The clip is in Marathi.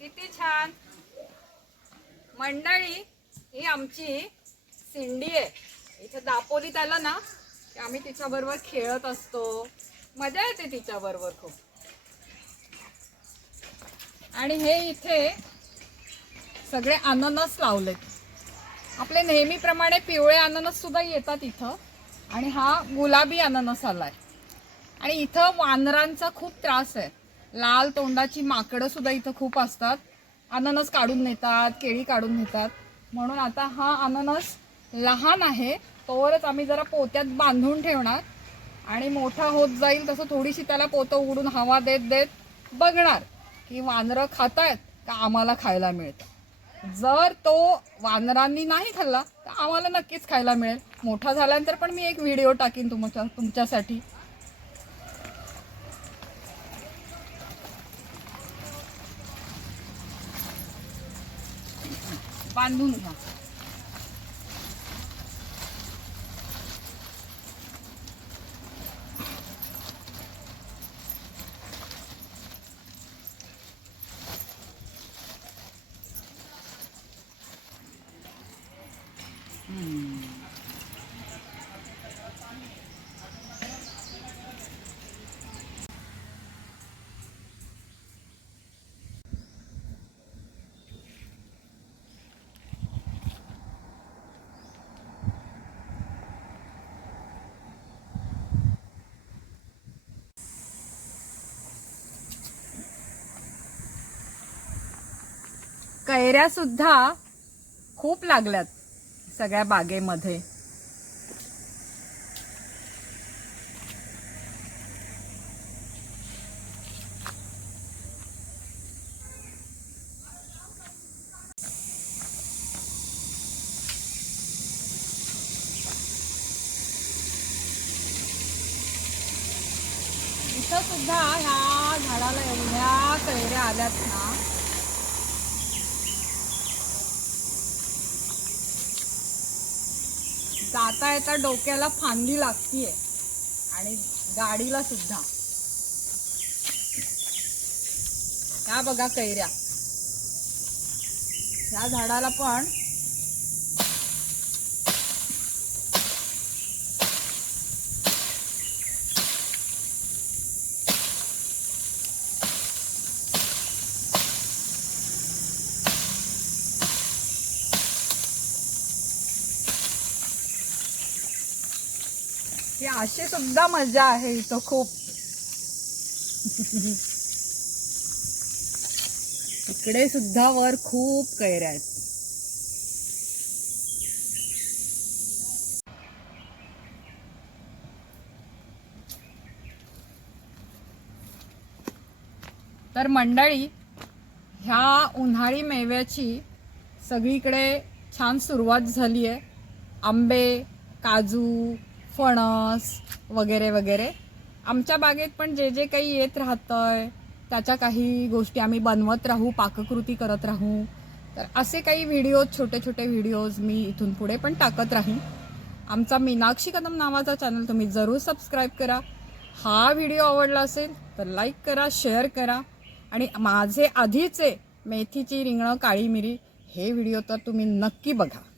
किती छान मंडळी, ही आमची सिंडी आहे. इथे दापोलीत आलं ना की आम्ही तिच्या बरोबर खेळत असतो, मजा येते तिच्या बरोबर खूप. आणि हे इथे सगळे अननस लावलेत. आपले नेहमीप्रमाणे पिवळे अननस सुद्धा येतात इथं, आणि हा गुलाबी अननस आलाय. आणि इथं वानरांचा खूप त्रास आहे. लाल तोंडाची माकडं सुद्धा इथं खूप असतात. अननस काढून नेतात, केळी काढून नेतात. म्हणून आता हा अननस लहान आहे तोवरच आम्ही जरा पोत्यात बांधून ठेवणार, आणि मोठा होत जाईल तसं थोडीशी त्याला पोतं उघडून हवा देत देत बघणार की वानरं खातायत का आम्हाला खायला मिळतं. जर तो वानरांनी नाही खाल्ला तर आम्हाला नक्कीच खायला मिळेल. मोठा झाल्यानंतर पण मी एक व्हिडिओ टाकीन तुमच्यासाठी. बांधून घ्या. कैऱ्या सुद्धा खूप लागल्यात सगळ्या बागेमध्ये. इथं सुद्धा ह्या झाडाला एवढ्या कैऱ्या आल्यात ना, जाता येता डोक्याला फांदी लागतीये आणि गाडीला सुद्धा. ह्या बघा कैऱ्या, ह्या झाडाला पण ही अशी सुद्धा मजा आहे इथं खूप. इकडे सुद्धा वर खूप कैऱ्या आहेत. तर मंडळी, ह्या उन्हाळी मेव्याची सगळीकडे छान सुरुवात झाली आहे. आंबे, काजू, फणस वगैरे वगैरे. आमच्या बागेत पण जे जे काही येत राहतंय त्याच्या काही गोष्टी आम्ही बनवत राहू, पाककृती करत राहू. तर असे काही व्हिडिओज, छोटे छोटे व्हिडिओज मी इथून पुढे पण टाकत राहीन. आमचा मीनाक्षी कदम नावाचा चॅनल तुम्ही जरूर सबस्क्राईब करा. हा व्हिडिओ आवडला असेल तर लाईक करा, शेअर करा. आणि माझे आधीचे मेथीची रिंगणं, काळी मिरी हे व्हिडिओ तर तुम्ही नक्की बघा.